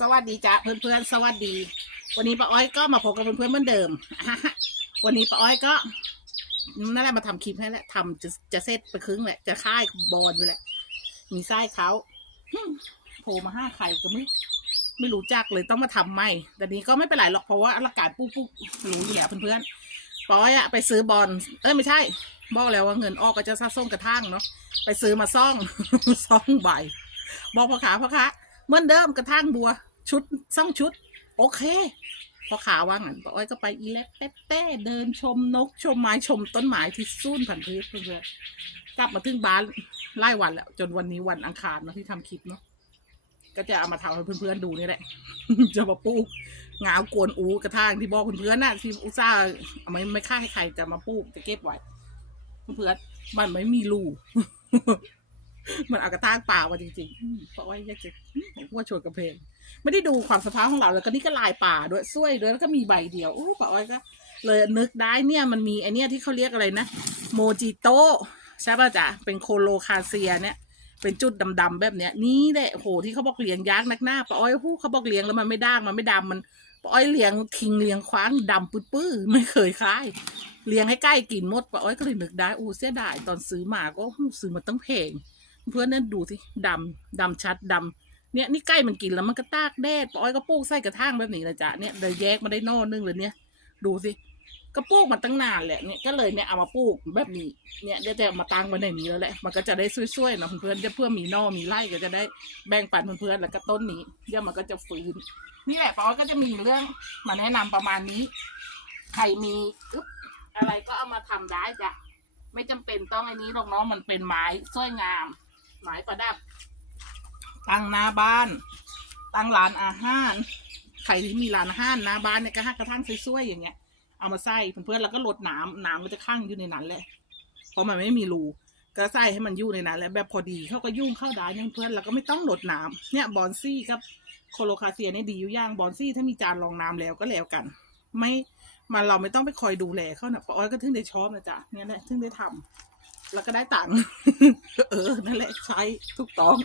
สวัสดีจ้ะเพื่อนๆสวัสดี วันนี้ป้าอ้อยก็มาพบกับเพื่อนๆเหมือนเดิม วันนี้ป้าอ้อยก็นั่นแหละมาทำคลิปให้แหละทำจะจะเสร็จไปครึ่งแหละจะค่ายบอลอยู่แหละ มีไส้เขาโผล่มาห้าไข่ก็ไม่ไม่รู้จักเลยต้องมาทำใหม่แต่นี้ก็ไม่เป็นไรหรอกเพราะว่าอากาศปุ๊บปุ๊บรู้อยู่แล้วเพื่อนๆป้อ้อยอะไปซื้อบอลเอ้ยไม่ใช่บอกแล้วว่าเงินออกก็จะซาส่งกระทั่งเนาะไปซื้อมาซ่องซ่องใบบอกพ่อขาพ่อขาเหมือนเดิมกระทั่งบัว ชุดซ่องชุด โอเค พอขาว่างั้นป้าอ้อยก็ไปอีเล็กเต้เต้เดินชมนก ชมไม้ชมต้นไม้ที่สูนผันพืชเพื่อนกลับมาถึงบ้านไล่วันแล้ว จนวันนี้วันอังคารนะที่ทำคลิปเนาะก็จะเอามาทำให้เพื่อนๆดูนี่แหละ จะมาปลูกงาวกวนอูกระทางที่บอกเพื่อนๆน่ะที่อุตส่าห์ไม่ไม่ค่าให้ใครจะมาปลูกจะเก็บไว้เพื่อนๆมันไม่มีรูมันเอากระทางเปล่ามาจริงๆเพราะว่าอยากจะอืมผมว่าชวนกระเพง ไม่ได้ดูความสภาพของเราแล้วก็นี่ก็ลายป่าด้วยสวยด้วยแล้วก็มีใบเดียวโอ้ป้าอ้อยก็ เลยนึกได้เนี่ยมันมีไอเนี่ยที่เขาเรียกอะไรนะโมจิโตใช่ป่ะจ๊ะเป็นโคโลคาเซียเนี่ย เป็นจุดดำๆแบบเนี้ยนี่แหละโหที่เขาบอกเลี้ยงยากนักหน้าป้าอ้อยหู้เขาบอกเลี้ยงแล้วมันไม่ด่างมันไม่ดำมันป้าอ้อยเลี้ยงทิ้งเลี้ยงคว้างดำปื้อๆไม่เคยคล้ายเลี้ยงให้ใกล้กินมดป้าอ้อยก็เลยนึกได้อู้เสียดายตอนซื้อมาก็ซื้อมาตั้งแพงเพื่อนนั่นดูสิดำดำชัดดำ เนี่ยนี่ใกล้มันกินแล้วมันก็ตากแดดปอ้อยก็ปลูกใส่กระถางแบบนี้เลยจ้ะเนี่ยเดี๋ยวแยกมาได้นอนึงเลยเนี่ย ดูสิก็ปลูกมาตั้งนานแหละเนี่ยก็เลยเนี่ยเอามาปลูกแบบนี้เนี่ยเดี๋ยวจะเอามาตั้งไว้ในนี้แล้วแหละมันก็จะได้ช่วยๆเนาะเพื่อนๆจะเพื่อมีนอมีไร่ก็จะได้แบ่งปันเพื่อนๆแล้วก็ต้นนี้เดี๋ยวมันก็จะฟื้นนี่แหละปอ้อยก็จะมีเรื่องมาแนะนำประมาณนี้ ใครมีอึ๊บอะไรก็เอามาทำได้จ้ะไม่จำเป็นต้องไอ้นี้หรอกเน้องมันเป็นไม้สวยงามไม้ประดับ ตั้งหน้าบ้าน ตั้งร้านอาหารใครที่มีร้านอาหารหน้าบ้านเนี่ยก็หักกระทั่งสวยๆอย่างเงี้ย เอามาใส่เพื่อนๆแล้วก็ลดน้ำน้ำมันจะข้างอยู่ในนั้นแหละเพราะมันไม่มีรูก็ใส่ให้มันอยู่ในนั้นแหละแบบพอดีเขาก็ยุ่งเข้าได้ยังเพื่อนแล้วก็ไม่ต้องลดน้ำเนี่ยบอนซี่กับโคโลคาเซียเนี่ยดีอยู่ย่างบอนซี่ถ้ามีจานรองน้ำแล้วก็แล้วกัน ไม่มันเราไม่ต้องไปคอยดูแลเขานะป้าอ้อยก็ถึงได้ชอบนะจ๊ะเนี่ยแหละถึงได้ทำ แล้วก็ได้ตังค์ เออ นั่นแหละใช้ถูกต้อง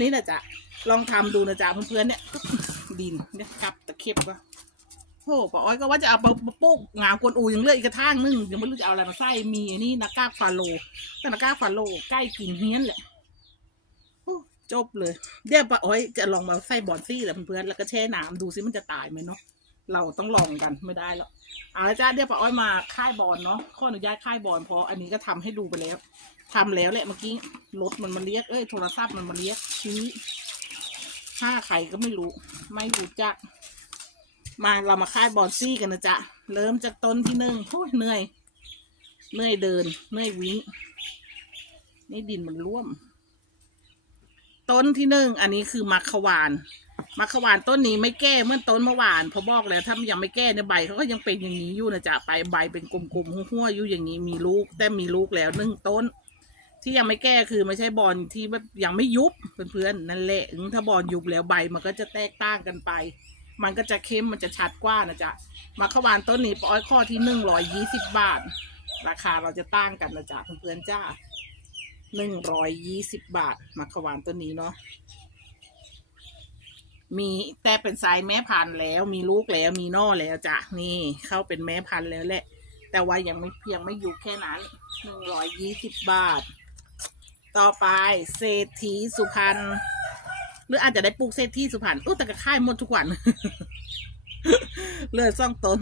นี่นะจ๊ะ ลองทำดูนะจ๊ะเพื่อนๆเนี่ย ดินเนี่ยกับตะเข็บก็โอ้ป้าอ้อยก็ว่าจะเอามาปลูกงามกวนอูยังเลืออีกกระถางนึงยังไม่รู้จะเอาอะไรมาใส่มีอันนี้นักกาฟาโลแต่นักกาฟาโลใกล้กินเฮี้ยนแหละโอ้จบเลยเดี๋ยวป้าอ้อยจะลองมาใส่บอนซี่แหละเพื่อนๆแล้วก็แช่น้ำดูซิมันจะตายไหมเนาะเราต้องลองกันไม่ได้หรอก เอาละจ้าเดี๋ยวป้าอ้อยมาค่ายบอลเนาะข้ออนุญาตค่ายบอลเพราะอันนี้ก็ทำให้ดูไปแล้วทำแล้วแหละเมื่อกี้รถมันมาเรียกเอ้ยโทรศัพท์มันมาเรียกชี้ห้าใครก็ไม่รู้ ไม่รู้จัก มาเรามาค่ายบอนซี่กันนะจ๊ะเริ่มจากต้นที่หนึ่งโอ้ยเหนื่อยเหนื่อยเดินเหนื่อยวิ่งนี่ดินมันร่วม ต้นที่หนึ่งอันนี้คือมัคควานมัคควานต้นนี้ไม่แก้เมื่อต้นเมื่อวานพอบอกแล้วถ้ามันยังไม่แก้ในยใบเขาก็ยังเป็นอย่างนี้อยู่นะจ๊ะไปใบเป็นกลมๆหัวๆอยู่อย่างนี้มีลูกแต่มีลูกแล้วหนึ่งต้น ที่ยังไม่แก้คือไม่ใช่บอลที่แบบยังไม่ยุบเพื่อนๆนั่นแหละถ้าบอลยุบแล้วใบมันก็จะแตกต่างกันไป มันก็จะเข้มมันจะชัดกว่านะจ๊ะมาขวานต้นนี้ปออ้อยข้อที่หนึ่งร้อยยี่สิบบาท ราคาเราจะต่างกันนะจ๊ะเพื่อนๆจ้า หนึ่งร้อยยี่สิบบาทมาขวานต้นนี้เนาะมีแต่เป็นไซสายแม่พันธุ์แล้ว มีลูกแล้วมีน่อแล้วจ้ะนี่เข้าเป็นแม่พันธุ์แล้วแหละ แต่ว่ายังไม่เพียงไม่อยู่แค่นั้นหนึ่งร้อยยี่สิบบาท ต่อไปเศรษฐีสุพรรณหรืออาจจะได้ปลูกเศรษฐีสุพรรณอู้แต่ก็ค่ายหมดทุกวันเลือดซ่องต้น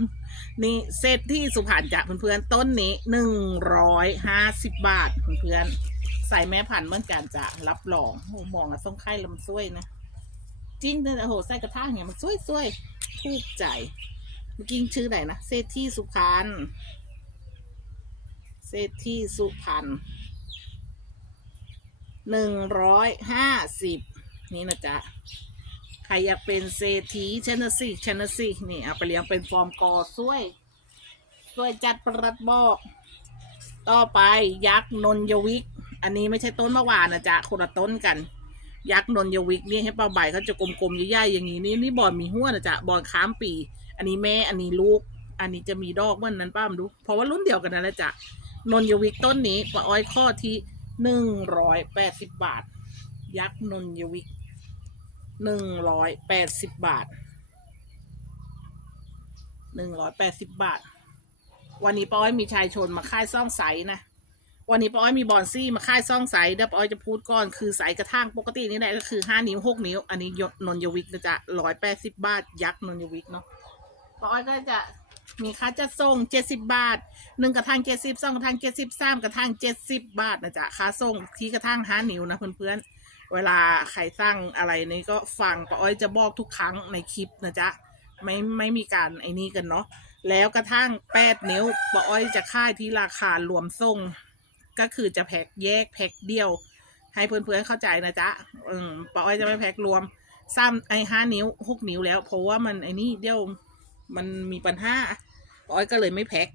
นี่เศรษฐีสุพรรณจ้ะเพื่อนๆต้นนี้หนึ่งร้อยห้าสิบบาทเพื่อนๆ ใส่แม่พันธุ์เมือนกันจ้ะรับรองโอ้มองอะส่งไข่ลำซ้วยนะจริงเลยโอ้โหใส่กระทะเนี่ยมันสวยๆถูกใจเมื่อกี้ชื่อไหนนะเศรษฐีสุพรรณเศรษฐีสุพรรณหนึ่งร้อยห้าสิบนี่นะจ๊ะใครอยากเป็นเศรษฐีชนะสิชนะสินี่เอาไปเลี้ยงเป็นฟอร์มกอสวยสวยจัดประหลัดบอก ต่อไปยักษ์นนยวิก อันนี้ไม่ใช่ต้นเมะหวานนะจ๊ะคนละต้นกัน ยักษ์นนยวิกนี่ให้เป้าใบเขาจะกลมๆใหญ่ๆอย่างนี้นี่นี่บอลมีหัวนะจ๊ะบอลค้ามปี อันนี้แม่อันนี้ลูก อันนี้จะมีดอกเมื่อนนั้นป้ามดูเพราะว่ารุ่นเดียวกันนั่นแหละจ๊ะนนยวิกต้นนี้ปลาอ้อยข้อที่หนึ่งร้อยแปดสิบบาท ยักษ์นนยวิกหนึ่งร้อยแปดสิบบาทหนึ่งร้อยแปดสิบบาท วันนี้ป้าอ้อยมีชายชนมาค่ายซ่องใสนะ วันนี้ป้าอ้อยมีบอลซี่มาค่ายซ่องใสเดี๋ยวป้าอ้อยจะพูดก่อนคือใสกระทั่งปกตินี่แหละก็คือห้านิ้วหกนิ้ว อันนี้นนยวิกนะจ๊ะร้อยแปดสิบบาท ยักษ์นนยวิกเนาะป้าอ้อยก็จะมีค่าจัดส่งเจ็ดสิบบาทหนึ่งกระทั่งเจ็ดสิบสองกระทั่งเจ็ดสิบสามกระทั่งเจ็ดสิบบาทนะจ๊ะค่าส่งที่กระทั่งห้านิ้วนะเพื่อนๆเวลาใครสร้างอะไรนี่ก็ฟังป้าอ้อยจะบอกทุกครั้งในคลิปนะจ๊ะไม่ไม่มีการไอ้นี่กันเนาะแล้วกระทั่งแปดนิ้วป้าอ้อยจะค่ายที่ราคารวมส่ง ก็คือจะแพ็คแยกแพ็คเดียว ให้เพื่อนๆเข้าใจนะจ๊ะอืมป้าอ้อยจะไม่แพ็ครวมซ้ำไอ้ห้านิ้วหกนิ้วแล้ว เพราะว่ามันไอ้นี่เดียวมันมีปัญหาป้าอ้อยก็เลยไม่แพ็ค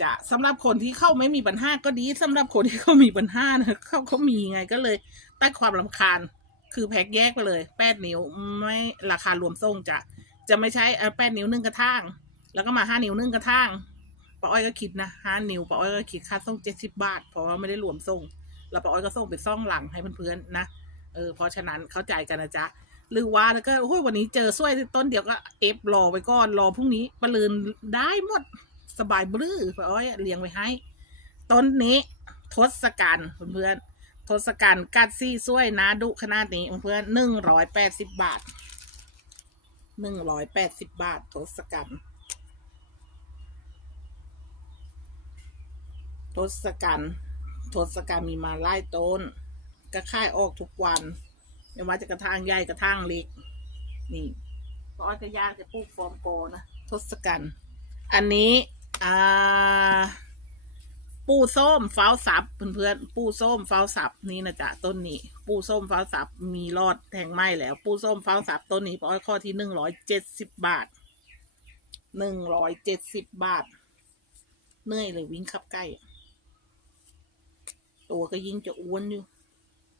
จะสำหรับคนที่เข้าไม่มีปัญหาก็ดีสำหรับคนที่เขามีปัญหานะเขาเขามีไงก็เลยตัดความลำคาญ คือแพ็คแยกไปเลยแปดนิ้วไม่ราคารวมส่งจะจะไม่ใช้แปดนิ้วนึ่งกระทั่งแล้วก็มาห้านิ้วนึ่งกระทั่ง ป้าอ้อยก็คิดนะห้านิ้วป้าอ้อยก็คิดค่าส่งเจ็ดสิบบาท เพราะว่าไม่ได้รวมส่ง แล้วป้าอ้อยก็ส่งเป็นซ่องหลังให้เพื่อนๆนะเออเพราะฉะนั้นเข้าใจกันนะจ๊ะหรือว่าแล้วก็โอ้ยวันนี้เจอสร้อยต้นเดียวก็เอฟรอไว้ก่อนรอพรุ่งนี้ประลืนได้หมดสบายบลื้อป้าอ้อยเลี้ยงไว้ให้ ต้นนี้ทศกัณฐ์เพื่อนๆทศกัณฐ์กัดซี่ซ้วยนาดุขนาดนี้เพื่อนหนึ่งร้อยแปดสิบบาทหนึ่งร้อยแปดสิบบาททศกัณฐ์ ทศกัณฐ์ทศกัณฐ์มีมาไล่ต้นก็ค่ายออกทุกวันไม่ว่าจะกระทางใหญ่กระทางเล็ก นี่ก็อ้อยก็ยากจะปลูกฟอร์มโกนะทศกัณฐ์อันนี้อ่าปูส้มฟ้าสับเพื่อนๆปูส้มฟ้าสับนี่นะจ๊ะต้นนี้ ปูส้มฟ้าสับมีรอดแทงไหมแล้ว ปูส้มฟ้าสับต้นนี้ป้อยข้อที่หนึ่งร้อยเจ็ดสิบบาทหนึ่งร้อยเจ็ดสิบบาทเหนื่อยเลยวิ่งขับใกล้ ตัวก็ยิ่งจะอ้วนอยู่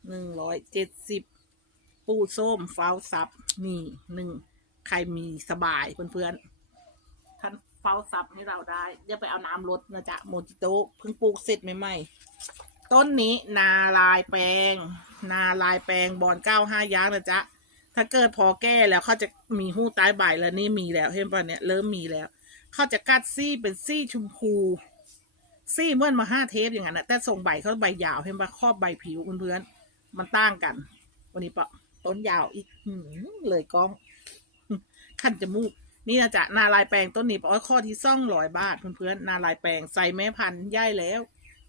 หนึ่งร้อยเจ็ดสิบปูส้มฟ้าวสับนี่หนึ่งใครมีสบายเพื่อนๆท่านเฝ้าซับให้เราได้อย่าไปเอาน้ำรดนะจ๊ะโมจิโต้เพิ่งปลูกเสร็จใหม่ๆต้นนี้นาลายแปลง นาลายแปลงบอนเก้าห้ายางนะจ๊ะถ้าเกิดพอแก้แล้วเขาจะมีหู้ใต้ใบแล้วนี่มีแล้วเห็นป่ะเนี่ยเริ่มมีแล้วเขาจะกัดซี่เป็นซี่ชมพู ซี่เมื่อนมาห้าเทปอย่างนั้นนะแต่ทรงใบเขาใบยาวเห็นปะครอบใบผิวเพื่อนๆมันต่างกัน วันนี้ปะต้นยาวอีกหืเลยกล้อง ขั้นจมูก นี่นะจ๊ะนาลายแปลงต้นนี้ปอ้อยข้อที่ซ่องร้อยบาทเพื่อนๆนาลายแปลงใส่แม่พันธุ์ใหญ่แล้ว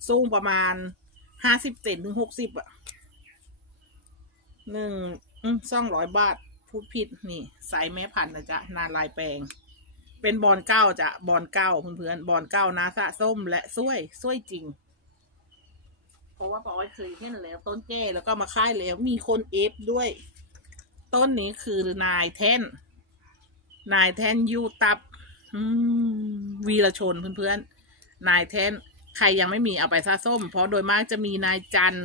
สูงประมาณห้าสิบเซนถึงหกสิบอะหนึ่งซ่องร้อยบาทพูดผิดนี่ ใส่แม่พันธุ์นะจ๊ะนาลายแปลง เป็นบอลเก้าจะบอลเก้าเพื่อนๆบอลเก้านาสะส้มและส้วยส้วยจริง เพราะว่าปอยเคยเห็นแล้ว ต้นแก้แล้วก็มาค่ายแล้วมีคนเอฟด้วย ต้นนี้คือนายแท่น นายแทนยูตับวีรชนเพื่อนๆนายแทนใครยังไม่มีเอาไปซาส้ม เพราะโดยมากจะมีนายจัน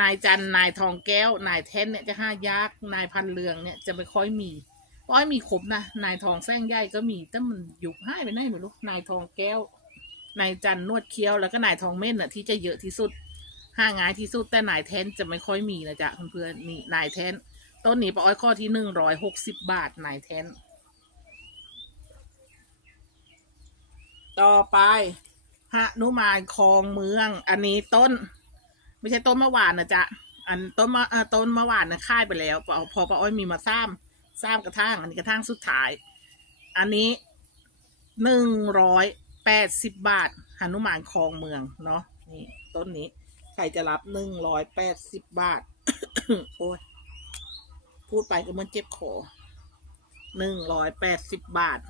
นายจันนายทองแก้ว นายแทนเนี่ยจะห้ายักษ์นายพันเรืองเนี่ยจะไม่ค่อยมี ป้อยมีครบนะนายทองแซงใหญ่ก็มีแต่มันหยุบให้ไปไหนไม่รู้นายทองแก้วนายจันนวดเคี้ยวแล้วก็นายทองเม่นน่ะที่จะเยอะที่สุดห้างายที่สุดแต่นายแทนจะไม่ค่อยมีนะจ๊ะเพื่อนๆนี่นายแทนต้นนี้ป้าอ้อยข้อที่หนึ่งร้อยหกสิบบาทนายแทน ต่อไปฮะนุมานคลองเมือง อันนี้ต้น ไม่ใช่ต้นมะหวานนะจ๊ะอันต้นมะเอ่อต้นมะหวานนะค่ายไปแล้วพอพอป้าอ้อยมีมาซ้ำ ซ้ำกระทั่งอันนี้กระทั่งสุดท้าย อันนี้หนึ่งร้อยแปดสิบบาทหนุมานคลองเมืองเนาะนี่ต้นนี้ ใครจะรับหนึ่งร้อยแปดสิบบาท โอ้ยพูดไปก็เหมันเจ็บคอหนึ่งร้อยแปดสิบบาท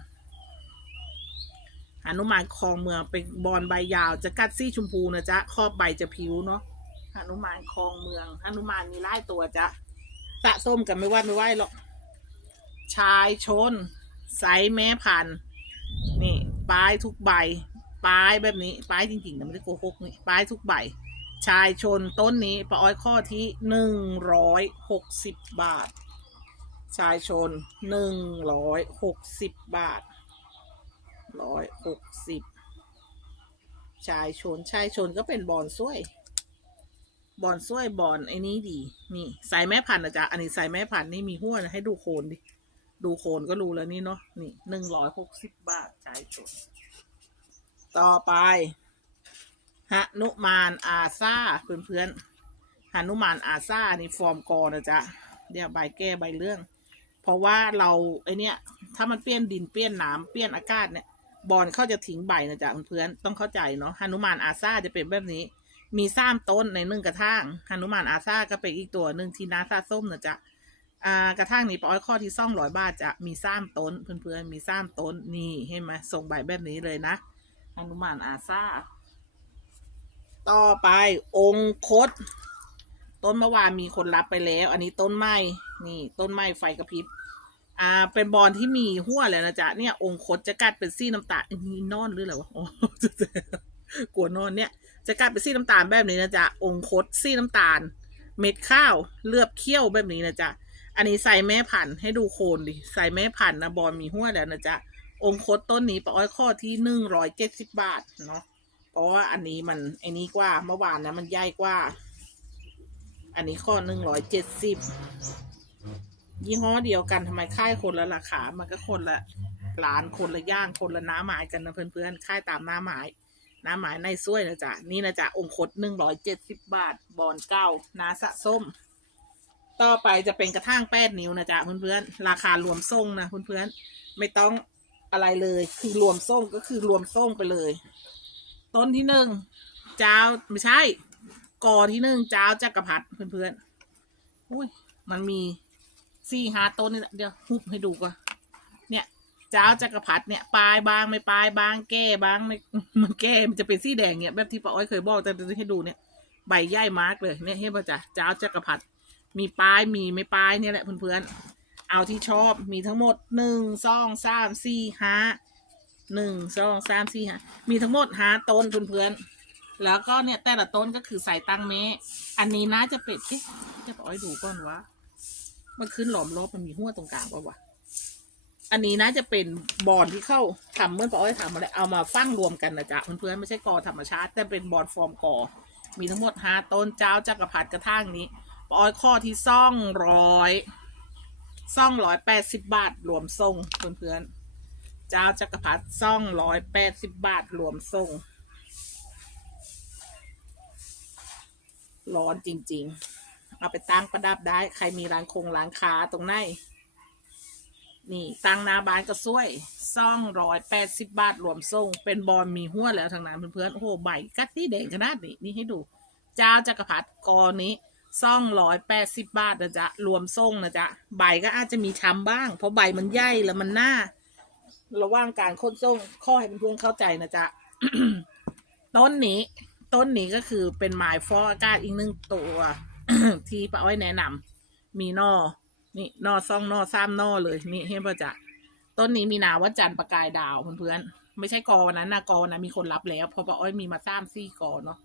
หนุมานคลองเมืองเป็นบอลใบยาวจะกัดซี่ชมพูนะจ๊ะครอบใบจะผิวเนาะหนุมานคลองเมืองหนุมานมีไล่ตัวจ๊ะสะส้มกันไม่ว่าไม่ไหวหรอก ชายชนไซส์แม่พันธุ์นี่ปลายทุกใบปลายแบบนี้ปลายจริงๆนะไม่ได้โกหกนี่ปลายทุกใบ ชายชนต้นนี้ปาอ้อยข้อที่หนึ่งร้อยหกสิบบาท ชายชนหนึ่งร้อยหกสิบบาทร้อยหกสิบชายชนชายชนก็เป็นบอลสวยบอนซ้วยบอนไอ้นี้ดี นี่ใส่แม่พันธุ์นะจ๊ะอันนี้ใส่แม่พันธุ์นี่มีหัวนะให้ดูโคนดิ ดูโคนก็รู้แล้วนี่เนาะนี่หนึ่งร้อยหกสิบบาทใช้ตัวต่อไปหนุมานอาซาเพื่อนเพื่อนๆหนุมานอาซานี่ฟอร์มกอนะจ๊ะเดี๋ยวใบแก้ใบเรื่อง เพราะว่าเราไอเนี้ยถ้ามันเปลี่ยนดินเปลี่ยนน้ำเปลี่ยนอากาศเนี่ยบอลเขาจะทิ้งใบนะจ๊ะเพื่อนๆต้องเข้าใจเนาะหนุมานอาซาจะเป็นแบบนี้ มีซ้ำต้นในหนึ่งกระถางหนุมานอาซาก็เป็นอีกตัวหนึ่งที่นาซาส้มนะจ๊ะ อ่ากระถางนี้ปอ้อยข้อที่ซ่องร้อยบาทจะมีซ้ำต้น เพื่อนๆมีซ้ำต้นนี่เห็นไหมส่งใบแบบนี้เลยนะหนุมานอาซาต่อไปองคต ต้นเมื่อวานมีคนรับไปแล้ว อันนี้ต้นไม้นี่ต้นไม้ไฟกระพริบอ่า เป็นบอลที่มีหัวเลยนะจ๊ะเนี่ย องคตจะกัดเป็นสีน้ำตาลนี่นอนหรืออะไรวะอ๋อกลัวนอนเนี่ย จะกัดเป็นสีน้ำตาลแบบนี้นะจ๊ะองคตสีน้ำตาล เม็ดข้าวเลือบเคี้ยวแบบนี้นะจ๊ะ อันนี้ใส่แม่พันธุ์ให้ดูโคนดิใส่แม่พันธุ์นะบอลมีหัวแล้วนะจ๊ะองคตต้นนี้ปาอ้อยข้อที่หนึ่งร้อยเจ็ดสิบบาทเนาะเพราะว่าอันนี้มันไอ้นี้กว่าเมื่อวานนะมันใหญ่กว่า อันนี้ข้อหนึ่งร้อยเจ็ดสิบยี่ห้อเดียวกันทำไมค่ายคนละราคา มันก็คนละร้านคนละย่างคนละน้าหมายกันนะเพื่อนๆค่ายตามน้าหมายน้าหมายในซ้วยนะจ๊ะนี่นะจ๊ะองคตหนึ่งร้อยเจ็ดสิบบาท บอนเก้านาสะส้ม ต่อไปจะเป็นกระทั่งแปดนิ้วนะจ๊ะเพื่อนๆราคารวมส่งนะเพื่อนๆไม่ต้องอะไรเลย คือรวมส่งก็คือรวมส่งไปเลย ต้นที่หนึ่งเจ้าไม่ใช่ กอที่หนึ่งเจ้าจักรพรรดิเพื่อนๆอุ้ยมันมีสี่ห้าต้นนี่เดี๋ยวหุบให้ดูก่อนเนี่ยเจ้าจักรพรรดิเนี่ยปลายบางไม่ปลายบางแก้บางไม่มันแก้มันจะเป็นสีแดงเนี่ยแบบที่ป้าอ้อยเคยบอกแต่จะให้ดูเนี่ย ใบใหญ่มากเลยเนี่ยเห็นป่ะจ๊ะเจ้าจักรพรรดิ มีปลายมีไม่ปลายเนี่ยแหละเพื่อนๆ เอาที่ชอบมีทั้งหมดหนึ่งสองสามสี่ห้าหนึ่งสองสามสี่ห้ามีทั้งหมดห้าต้นเพื่อนๆ แล้วก็เนี่ยแต่ละต้นก็คือใส่ตังเมอันนี้น่าจะเป็นเอ๊ะจะป้าอ้อยดูก่อนว่ามันขึ้นหลอมรอบมันมีหัวตรงกลางป่าวะอันนี้น่าจะเป็นบอลที่เข้าทำเมื่อปออ้อยทำมาแล้วเอามาฟั่งรวมกันนะจ๊ะเพื่อนๆไม่ใช่กอธรรมชาติ แต่เป็นบอลฟอร์มกอ มีทั้งหมดห้าต้นเจ้าจักรพรรดิกระทั่งนี้ ปอยข้อที่ซ่องร้อยซ่องร้อยแปดสิบบาทรวมทรงเพื่อนๆเจ้าจักรพรรดิซ่องร้อยแปดสิบบาทรวมทรงร้อนจริง ๆ เอาไปตั้งประดับได้ ใครมีร้านคงร้านค้าตรงไหน นี่ตั้งนาบานก็สวยซ่องร้อยแปดสิบบาทรวมส่งเป็นบอลมีหัวแล้วทางนั้นเพื่อนๆ โอ้โห ใบกัดนี่แดงขนาดนี้ นี่ให้ดู เจ้าจักรพรรดิกอนี้ ซ่องร้อยแปดสิบบาทนะจ๊ะ รวมส่งนะจ๊ะ ใบก็อาจจะมีช้ำบ้าง เพราะใบมันใหญ่แล้วมันหน้า ระว่างการค้นส่งข้อให้เพื่อนเข้าใจนะจ๊ะ ต้นนี้ ต้นนี้ก็คือเป็นไม้ฟอกอากาศอีกหนึ่งตัว ที่ป้าอ้อยแนะนำมีนอนี่นอซ่องนอซ้ำนอเลย นี่เห็นป่ะจ๊ะ ต้นนี้มีนาว่าจันประกายดาวเพื่อนๆ ไม่ใช่กอวันนั้นนะกอนะมีคนรับแล้วเพราะป้าอ้อยมีมาซ้ำซี่กอเนาะ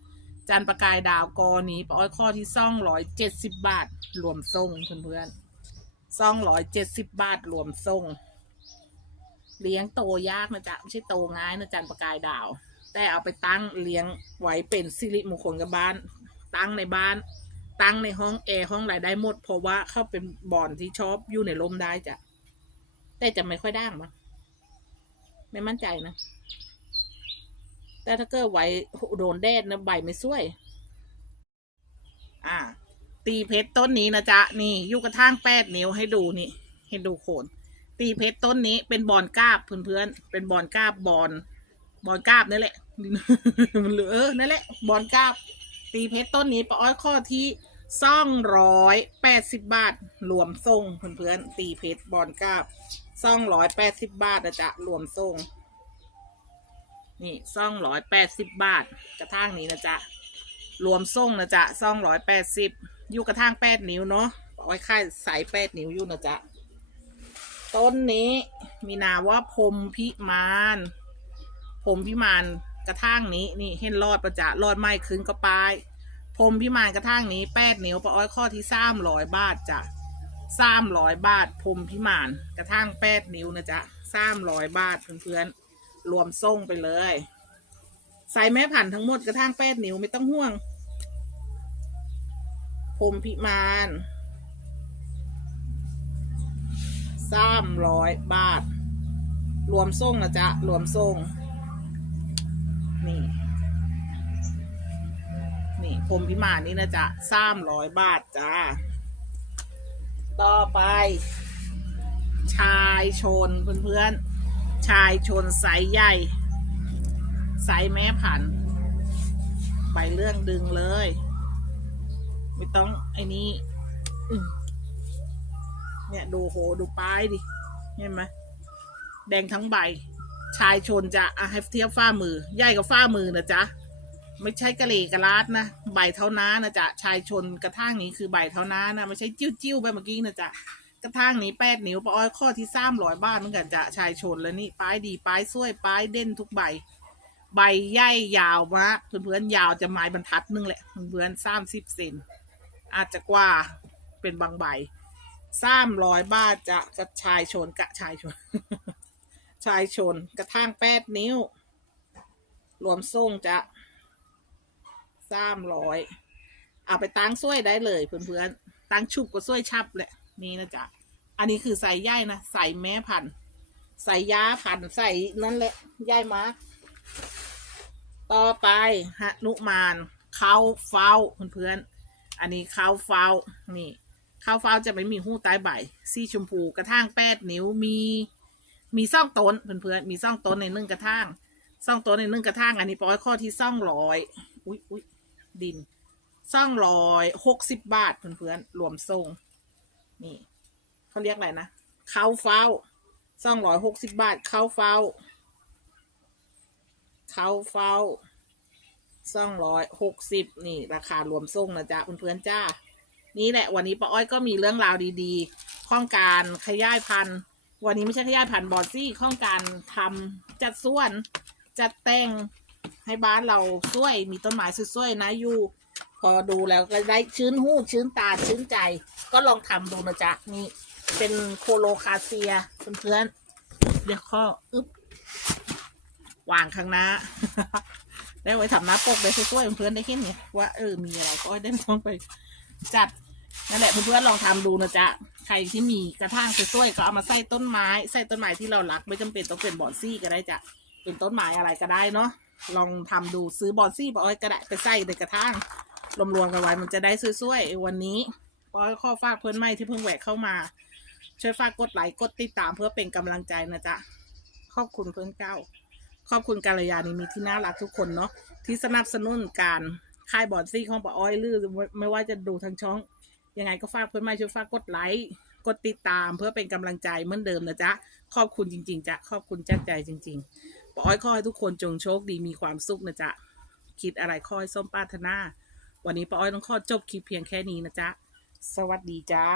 จันประกายดาวกอนี้ปอ้อยข้อที่ซ่องร้อยเจ็ดสิบบาทรวมส่งเพื่อนๆซ่องร้อยเจ็ดสิบบาทรวมส่งเลี้ยงโตยากนะจ๊ะไม่ใช่โตง่ายนะจันประกายดาว แต่เอาไปตั้งเลี้ยงไว้เป็นสิริมงคลกับบ้าน ตั้งในบ้าน ตั้งในห้องแอร์ห้องไรได้หมด เพราะว่าเขาเป็นบ่อนที่ชอบอยู่ในลมได้จ้ะแต่จะไม่ค่อยด่างมั้งไม่มั่นใจนะ แต่ถ้าเกิดไว้โดนแดดนะใบไม่สวย อ่า ตีเพชรต้นนี้นะจ๊ะ นี่อยู่กระทั่งแปดนิ้วให้ดูนี่ ให้ดูโคน ตีเพชรต้นนี้เป็นบอนกาบเพื่อนๆ เป็นบอนกาบบอนบอลกาบนั่นแหละมันเหลือเออนั่นแหละบอลกาบ ตีเพชรต้นนี้ปาอ้อยข้อที่ซ่องร้อยแปดสิบบาท รวมทรงเพื่อนๆตีเพชรบอลกาบซ่องร้อยแปดสิบบาทนะจ๊ะรวมทรง นี่ซ่องร้อยแปดสิบบาท กระทั่งนี้นะจ๊ะ รวมทรงนะจ๊ะซ่องร้อยแปดสิบอยู่กระทั่งแปดนิ้วเนาะปาอ้อยค่ายสายแปดนิ้วอยู่นะจ๊ะ ต้นนี้มีนามว่าพรมพิมานผมพิมานกระทั่งนี้นี่เห็นรอดประจะรอดไม่คืนก็ปลายผมพิมานกระทั่งนี้แปดนิ้วปะอ้อยข้อที่สามร้อยบาทจ้ะสามร้อยบาทผมพิมานกระทั่งแปดนิ้วนะจ๊ะสามร้อยบาทเพื่อนๆ รวมส่งไปเลย ใส่แม่ผันทั้งหมดกระทั่งแปดนิ้วไม่ต้องห่วงพรมพิมานสามร้อยบาท รวมส่งนะจ๊ะ รวมส่ง นี่ นี่พรมพิมานนี่นะจ๊ะสามร้อยบาทจ้า ต่อไป ชายชนเพื่อนๆ ชายชนไซส์ใหญ่ไซส์แม่ผัน ใบเรื่องดึงเลย ไม่ต้องไอ้นี้เนี่ยดูโหดูป้ายดิ เห็นไหมแดงทั้งใบ ชายชนจะอะให้เทียบฝ้ามือ ใหญ่กว่าฝ้ามือนะจ๊ะ ไม่ใช่กะเหรี่กะลาดนะ ใบเท่าน้านะจ๊ะ ชายชนกระทั่งนี้คือใบเท่าน้านะ ไม่ใช่จิ้วจิ้วๆไปเมื่อกี้นะจ๊ะ กระทั่งนี้แปดนิ้วปาอ้อยข้อที่สามร้อยบาทเหมือนกันจะชายชนแล้วนี่ป้ายดีป้ายสวยป้ายเด่นทุกใบ ใบใหญ่ยาวมากเพื่อนๆยาวจะไม้บรรทัดนึงแหละเพื่อนๆสามสิบเซนอาจจะกว่าเป็นบางใบสามร้อยบาทจะกระชายชนกะชายชน ชายชนกระทั่งแปดนิ้ว รวมส่งจะสามร้อยเอาไปตั้งซ้วยได้เลยเพื่อนๆตั้งชุบก็ซ้วยชับแหละ นี่นะจ๊ะ อันนี้คือใส่ย่ายนะ ใส่แม่พันธุ์ใส่ยาพันธุ์ใส่นั่นแหละย่ายมา ต่อไปฮะนุมานข้าวเฝ้าเพื่อนๆ อันนี้ข้าวเฝ้า นี่ข้าวเฝ้าจะไม่มีหู้ใต้ใบ สีชมพูกระทั่งแปดนิ้วมี มีซ่องต้นเพื่อนๆ มีซ่องต้นในนึ่งกระทั่งซ่องต้นในนึ่งกระทั่งอันนี้ปอยข้อที่ซ่องร้อยอุ้ยอุ้ยดินซ่องร้อยหกสิบบาทเพื่อนๆรวมส่ง นี่เขาเรียกอะไรนะข้าวเฝ้าสองร้อยหกสิบบาทข้าวเฝ้าข้าวเฝ้าสองร้อยหกสิบนี่ ราคารวมส่งนะจ๊ะเพื่อนๆจ้า นี่แหละ วันนี้ป้าอ้อยก็มีเรื่องราวดีๆ ข้องการขยายพันธุ์ วันนี้ไม่ใช่ขยายพันธุ์บอดซี่ข้องการทำจัดส่วน จัดแต่งให้บ้านเราสวย มีต้นไม้สวยๆนะอยู่ พอดูแล้วก็ได้ชื้นหูชื้นตาชื้นใจ ก็ลองทำดูนะจ๊ะนี่เป็นโคโลคาเซียเพื่อนๆเดี๋ยวข้ออึ๊บวางข้างหน้าได้ไว้ทำหน้าปกได้ช่วยเพื่อนๆได้เห็นเนี่ยว่าเออมีอะไรก็ได้ลองไป จัดนั่นแหละเพื่อนๆลองทำดูนะจ๊ะใครที่มีกระถางสวยๆก็เอามาใส่ต้นไม้ใส่ต้นไม้ที่เรารัก ไม่จำเป็นต้องเป็นบอนซี่ก็ได้จ้ะเป็นต้นไม้อะไรก็ได้เนาะลองทำดูซื้อบอนซี่บอยก็ได้ไปใส่ในกระถาง รวมๆกันไว้มันจะได้สวยๆวันนี้ปอยข้อฝากเพื่อนใหม่ที่เพิ่งแหวกเข้ามา ช่วยฝากกดไลค์กดติดตามเพื่อเป็นกำลังใจนะจ๊ะขอบคุณเพื่อนเก้าขอบคุณกาลยานิมิตที่น่ารักทุกคนเนาะที่สนับสนุนการค่ายบอดซี่ของปาอ้อยหรือไม่ว่าจะดูทางช่อง ยังไงก็ฝากเพื่อนใหม่ช่วยฝากกดไลค์กดติดตามเพื่อเป็นกำลังใจเหมือนเดิมนะจ๊ะขอบคุณจริงๆจ้ะขอบคุณจากใจจริงๆปาอ้อยขอให้ทุกคนจงโชคดีมีความสุขนะจ๊ะคิดอะไรขอให้ส้มปารถนา วันนี้ป้าอ้อยต้องขอจบคลิปเพียงแค่นี้นะจ๊ะ สวัสดีจ้า